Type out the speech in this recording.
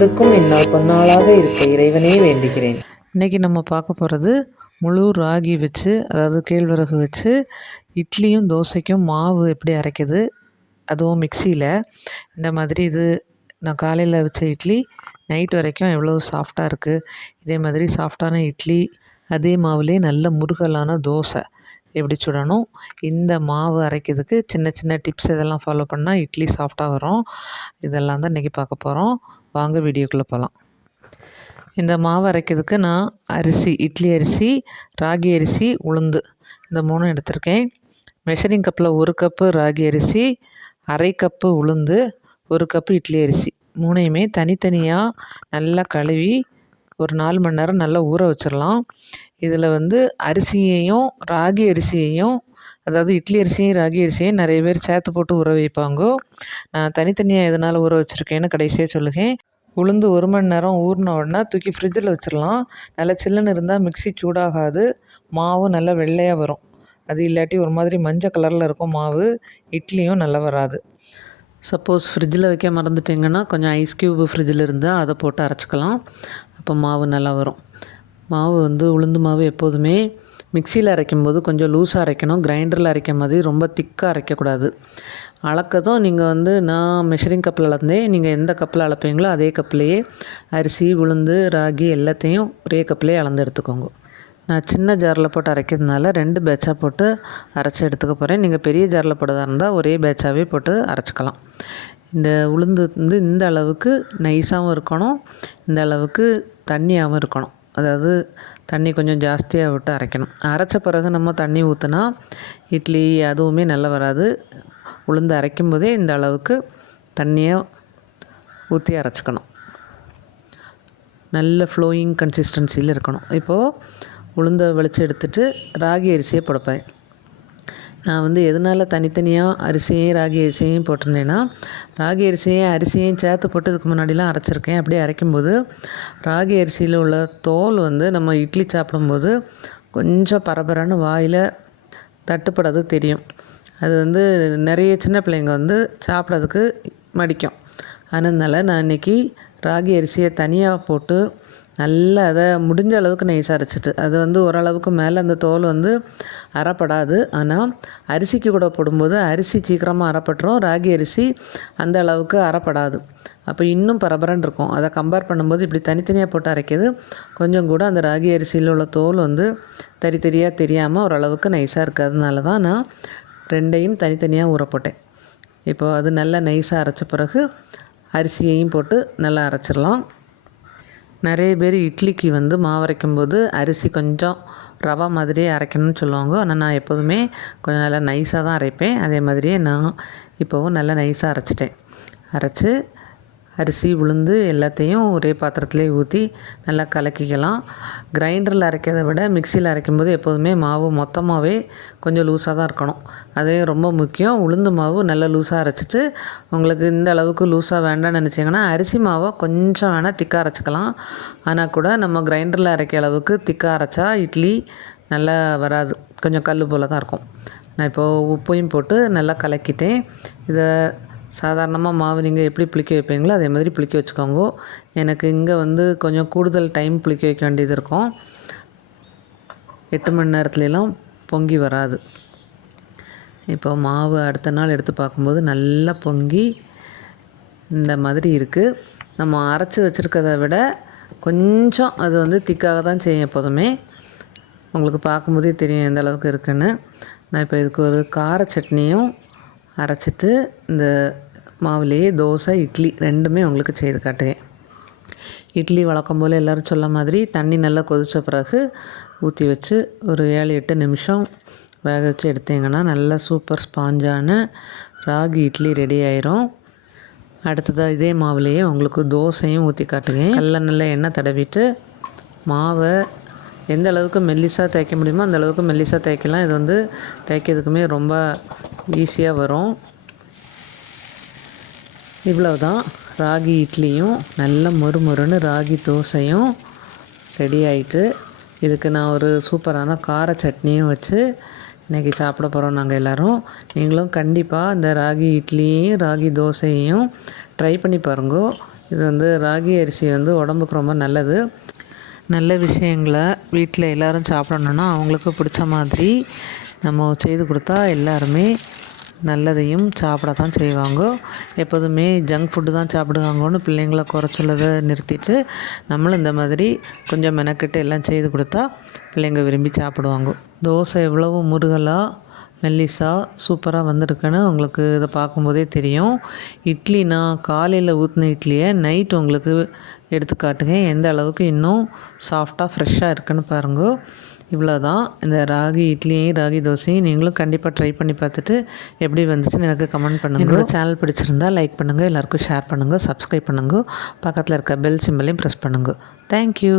அனைவருக்கும் இந்நாள் பொன்னாளாக இருக்க இறைவனே வேண்டுகிறேன். இன்றைக்கி நம்ம பார்க்க போகிறது முழு ராகி வச்சு அதாவது கேழ்வரகு வச்சு இட்லியும் தோசைக்கும் மாவு எப்படி அரைக்குது அதுவும் மிக்சியில். இந்த மாதிரி இது நான் காலையில் வச்ச இட்லி நைட் வரைக்கும் எவ்வளோ சாஃப்டாக இருக்குது இதே மாதிரி சாஃப்டான இட்லி அதே மாவுலேயே நல்ல முருகலான தோசை. எப்படி சுடணும் இந்த மாவு அரைக்கிறதுக்கு சின்ன சின்ன டிப்ஸ் இதெல்லாம் ஃபாலோ பண்ணால் இட்லி சாஃப்டாக வரும். இதெல்லாம் தான் இன்றைக்கி பார்க்க போகிறோம் வாங்க வீடியோக்குள்ளே போகலாம் இந்த மாவு அரைக்கிறதுக்கு நான் அரிசி இட்லி அரிசி ராகி அரிசி உளுந்து இந்த மூணும் எடுத்திருக்கேன். மெஷரிங் கப்பில் ஒரு கப்பு ராகி அரிசி அரை கப்பு உளுந்து ஒரு கப்பு இட்லி அரிசி. மூணையுமே தனித்தனியாக நல்லா கழுவி ஒரு நாலு மணி நேரம் நல்லா ஊற வச்சிடலாம் இதில் வந்து அரிசியையும் ராகி அரிசியையும் அதாவது இட்லி அரிசியும் ராகி அரிசியும் நிறைய பேர் சேர்த்து போட்டு ஊற வைப்பாங்க. நான் தனித்தனியாக எதனால் ஊற வச்சுருக்கேன்னு கடைசியாக சொல்லுவேன் உளுந்து ஒரு மணி நேரம் ஊறின உடனே தூக்கி ஃப்ரிட்ஜில் வச்சிடலாம் நல்லா சில்லுன்னு இருந்தால் மிக்ஸி சூடாகாது. மாவு நல்லா வெள்ளையாக வரும். அது இல்லாட்டி ஒரு மாதிரி மஞ்சள் கலரில் இருக்கும் மாவு. இட்லியும் நல்லா வராது. சப்போஸ் ஃப்ரிட்ஜில் வைக்க மறந்துட்டிங்கன்னா கொஞ்சம் ஐஸ் க்யூப் ஃப்ரிட்ஜில் இருந்தால் அதை போட்டு அரைச்சிக்கலாம். அப்போ மாவு நல்லா வரும். மாவு வந்து உளுந்து மாவு எப்போதுமே மிக்சியில் அரைக்கும்போது கொஞ்சம் லூஸாக அரைக்கணும். கிரைண்டரில் அரைக்கும் மாதிரி ரொம்ப திக்காக அரைக்கக்கூடாது. அளக்கதும் நீங்கள் வந்து நான் மெஷரிங் கப்பில் அளந்தேன் நீங்கள் எந்த கப்பில் அளப்பீங்களோ அதே கப்லேயே அரிசி உளுந்து ராகி எல்லாத்தையும் ஒரே கப்லேயே அளந்து எடுத்துக்கோங்க. நான் சின்ன ஜாரில் போட்டு அரைக்கிறதுனால ரெண்டு பேட்சாக போட்டு அரைச்சி எடுத்துக்க போகிறேன் நீங்கள் பெரிய ஜாரில் போட்டதாக இருந்தால் ஒரே பேட்சாகவே போட்டு அரைச்சிக்கலாம். இந்த உளுந்து வந்து இந்த அளவுக்கு நைஸாகவும் இருக்கணும். இந்த அளவுக்கு தண்ணியாகவும் இருக்கணும். அதாவது தண்ணி கொஞ்சம் ஜாஸ்தியாக விட்டு அரைக்கணும். அரைச்ச பிறகு நம்ம தண்ணி ஊற்றினா இட்லி அதுவுமே நல்லா வராது. உளுந்து அரைக்கும் போதே இந்த அளவுக்கு தண்ணியை ஊற்றி அரைச்சிக்கணும். நல்ல ஃப்ளோயிங் கன்சிஸ்டன்சியில் இருக்கணும். இப்போது உளுந்தை வலிச்சு எடுத்துட்டு ராகி அரிசியை போடப்பேன் நான் வந்து எதனால் தனித்தனியாக அரிசியையும் ராகி அரிசியையும் போட்டிருந்தேன்னா ராகி அரிசியையும் அரிசியையும் சேர்த்து போட்டு இதுக்கு முன்னாடிலாம் அரைச்சிருக்கேன். அப்படியே அரைக்கும்போது ராகி அரிசியில் உள்ள தோல் வந்து நம்ம இட்லி சாப்பிடும்போது கொஞ்சம் பரபரன்னு வாயில் தட்டுப்படாது தெரியும். அது வந்து நிறைய சின்ன பிள்ளைங்க வந்து சாப்பிட்றதுக்கு மடிக்கும். அதனால் நான் இன்றைக்கி ராகி அரிசியை தனியாக போட்டு நல்லா அதை முடிஞ்ச அளவுக்கு நைஸாக அரைச்சிட்டு அது வந்து ஓரளவுக்கு மேலே அந்த தோல் வந்து அரைப்படாது ஆனால் அரிசிக்கு கூட போடும்போது அரிசி சீக்கிரமாக அறப்பட்டுரும் ராகி அரிசி அந்த அளவுக்கு அரைப்படாது அப்போ இன்னும் பரபரன்னு இருக்கும். அதை கம்பேர் பண்ணும்போது இப்படி தனித்தனியாக போட்டு அரைக்கிறது கொஞ்சம் கூட அந்த ராகி அரிசியில் உள்ள தோல் வந்து தறி தறியாக தெரியாமல் ஓரளவுக்கு நைஸாக இருக்கிறதுனால தான் நான் ரெண்டையும் தனித்தனியாக ஊற போட்டேன். இப்போது அது நல்லா நைஸாக அரைச்ச பிறகு அரிசியையும் போட்டு நல்லா அரைச்சிடலாம். நிறைய பேர் இட்லிக்கு வந்து மாவு அரைக்கும் போது அரிசி கொஞ்சம் ரவா மாதிரியே அரைக்கணும்னு சொல்லுவாங்க. ஆனால் நான் எப்போதுமே கொஞ்சம் நல்லா நைஸாக தான் அரைப்பேன். அதே மாதிரியே நான் இப்போவும் நல்லா நைஸாக அரைச்சிட்டேன். அரைச்சி அரிசி உளுந்து எல்லாத்தையும் ஒரே பாத்திரத்துலேயே ஊற்றி நல்லா கலக்கிக்கலாம். கிரைண்டரில் அரைக்கிறத விட மிக்சியில் அரைக்கும்போது எப்போதுமே மாவு மொத்தமாகவே கொஞ்சம் லூஸாக தான் இருக்கணும். அதே ரொம்ப முக்கியம் உளுந்து மாவு நல்லா லூஸாக அரைச்சிட்டு உங்களுக்கு இந்த அளவுக்கு லூஸாக வேண்டாம்னு நினச்சிங்கன்னா அரிசி மாவை கொஞ்சம் வேணால் திக்காக அரைச்சிக்கலாம். ஆனால் கூட நம்ம கிரைண்டரில் அரைக்க அளவுக்கு திக்காக அரைச்சா இட்லி நல்லா வராது. கொஞ்சம் கல் போல் தான் இருக்கும். நான் இப்போது உப்பையும் போட்டு நல்லா கலக்கிட்டேன். இதை சாதாரணமாக மாவு நீங்கள் எப்படி புளிக்க வைப்பீங்களோ அதே மாதிரி புளிக்க வச்சுக்கோங்க. எனக்கு இங்கே வந்து கொஞ்சம் கூடுதல் டைம் புளிக்க வைக்க வேண்டியது இருக்கும். எட்டு மணி நேரத்துலலாம் பொங்கி வராது. இப்போ மாவு அடுத்த நாள் எடுத்து பார்க்கும்போது நல்லா பொங்கி இந்த மாதிரி இருக்குது நம்ம அரைச்சி வச்சுருக்கதை விட கொஞ்சம் அது வந்து திக்காக தான் செய்யும் எப்போதுமே. உங்களுக்கு பார்க்கும்போதே தெரியும் எந்த அளவுக்கு இருக்குன்னு. நான் இப்போ இதுக்கு ஒரு கார சட்னியும் அரைச்சிட்டு இந்த மாவுலேயே தோசை இட்லி ரெண்டுமே உங்களுக்கு செய்து காட்டுவேன் இட்லி வழக்கம் போல் எல்லோரும் சொல்ல மாதிரி தண்ணி நல்லா கொதித்த பிறகு ஊற்றி வச்சு ஒரு ஏழு எட்டு நிமிஷம் வேக வச்சு எடுத்தீங்கன்னா நல்லா சூப்பர் ஸ்பாஞ்சான ராகி இட்லி ரெடி ஆயிரும். அடுத்ததாக இதே மாவுலேயே உங்களுக்கு தோசையும் ஊற்றி காட்டுவேன் நல்ல நல்லா எண்ணெய் தடவிட்டு மாவை எந்த அளவுக்கு மெல்லிசாக தேய்க்க முடியுமோ அந்த அளவுக்கு மெல்லிசாக தேய்க்கலாம். இது வந்து தேய்க்கிறதுக்குமே ரொம்ப ஈஸியாக வரும். இவ்வளவுதான். ராகி இட்லியும் நல்ல மொறுமொறுன்னு ராகி தோசையும் ரெடி ஆயிட்டு இதுக்கு நான் ஒரு சூப்பரான கார சட்னியும் வச்சு இன்றைக்கி சாப்பிட போகிறோம் நாங்கள் எல்லோரும். நீங்களும் கண்டிப்பாக இந்த ராகி இட்லியையும் ராகி தோசையையும் ட்ரை பண்ணி பாருங்கோ. இது வந்து ராகி அரிசி வந்து உடம்புக்கு ரொம்ப நல்லது. நல்ல விஷயங்களை வீட்டில் எல்லோரும் சாப்பிடணுன்னா அவங்களுக்கு பிடிச்ச மாதிரி நம்ம செய்து கொடுத்தா எல்லாருமே நல்லதையும் சாப்பிட தான் செய்வாங்க. எப்போதுமே ஜங்க் ஃபுட்டு தான் சாப்பிடுவாங்கன்னு பிள்ளைங்களை குறைச்சலதை நிறுத்திட்டு நம்மளும் இந்த மாதிரி கொஞ்சம் மெனக்கெட்டு எல்லாம் செய்து கொடுத்தா பிள்ளைங்க விரும்பி சாப்பிடுவாங்க. தோசை எவ்வளவு முருகலாக மெல்லிசா சூப்பராக வந்திருக்குன்னு உங்களுக்கு இதை பார்க்கும்போதே தெரியும். இட்லி நான் காலையில் ஊற்றின இட்லியை நைட் உங்களுக்கு எடுத்து காட்டுங்க எந்த அளவுக்கு இன்னும் சாஃப்டாக ஃப்ரெஷ்ஷாக இருக்குன்னு பாருங்க. இவ்வளோ தான் இந்த ராகி இட்லியையும் ராகி தோசையும் நீங்களும் கண்டிப்பாக ட்ரை பண்ணி பார்த்துட்டு எப்படி வந்துச்சுன்னு எனக்கு கமெண்ட் பண்ணுங்கள் என்னோட சேனல் பிடிச்சிருந்தா லைக் பண்ணுங்கள் எல்லாருக்கும் ஷேர் பண்ணுங்கள் சப்ஸ்கிரைப் பண்ணுங்கள் பக்கத்தில் இருக்க பெல் சிம்பிளையும் ப்ரெஸ் பண்ணுங்கள் தேங்க்யூ